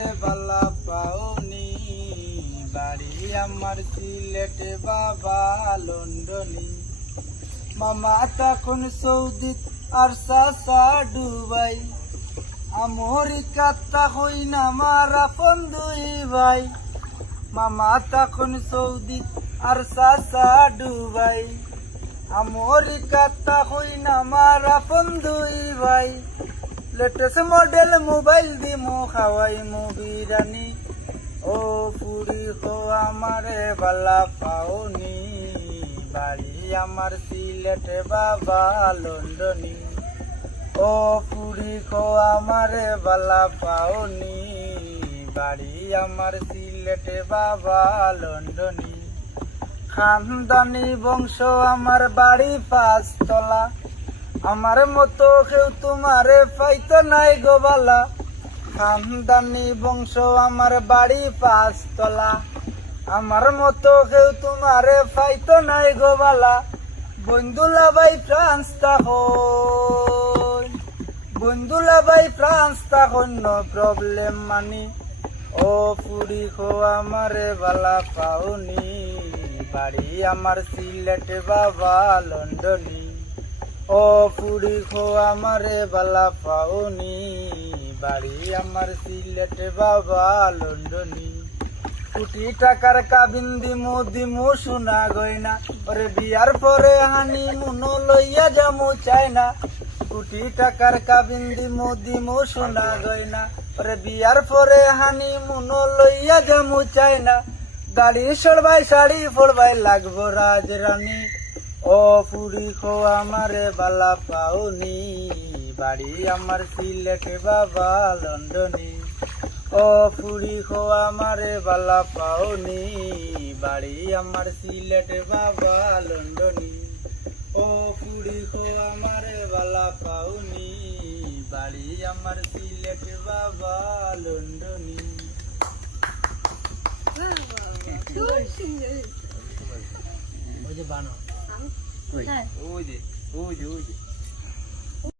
বালা পাওনি বাড়ি আমার সিলেট বাবা লন্ডনী মামা তখন সৌদি আর চাচা ডুবাই আমেরিকা তখন আমার আপন দুই ভাই মামা তখন সৌদি আর চাচা ডুবাই আমেরিকা তখন আমার আপন দুই ভাই লেটেস্ট মডেল মোবাইল দিমু খাওয়াইমু বিরানি ও পুরি খো আমারে বালা পাওনি বাড়ি আমার সিলেট বাবা লন্ডনী ও পুরি খো আমারে বালা পাওনি বাড়ি আমার সিলেট বাবা লন্ডনী খানদানি বংশ আমার বাড়ি 5 তলা আমার মতো কেউ তোমারে পাইতো নাই গোবালা খানদানি বংশ আমার বাড়ি 5 তলা আমার মতো কেউ তোমারে পাইতো নাই গোবালা বন্ধুলা ভাই ফ্রান্স তখন বন্ধুলা ভাই ফ্রান্স তখন নো প্রবলেম মানি ও পুরি খো আমারে বালা পাওনি বাড়ি আমার সিলেট বাবা লন্ডনী ও পুরি খো আমারে বালা পাওনি বাড়ি আমার সিলেট বাবা লন্ডনী কোটি টাকার কাবিন দিমু দিমু সোনা গয়না ওরে বিয়ার পরে হানি মুনো লইয়া যামু চাইনা কোটি টাকার কাবিন দিমু দিমু সোনা গয়না ওরে বিয়ার পরে হানি মুনো লইয়া যামু চাইনা গাড়ি সরবাই শাড়ি পরবাই লাগবো রাজরানী ও পুরি খো আমারে বালা পাওনি বাড়ি আমার সিলেট বাবা লন্ডনী ও পুরি খো আমারে বালা পাওনি বাড়ি আমার সিলেট বাবা লন্ডনী ও পুরি খো আমারে বালা পাওনি বাড়ি আমার সিলেট বাবা লন্ডনী ওই যে বানো ওই যে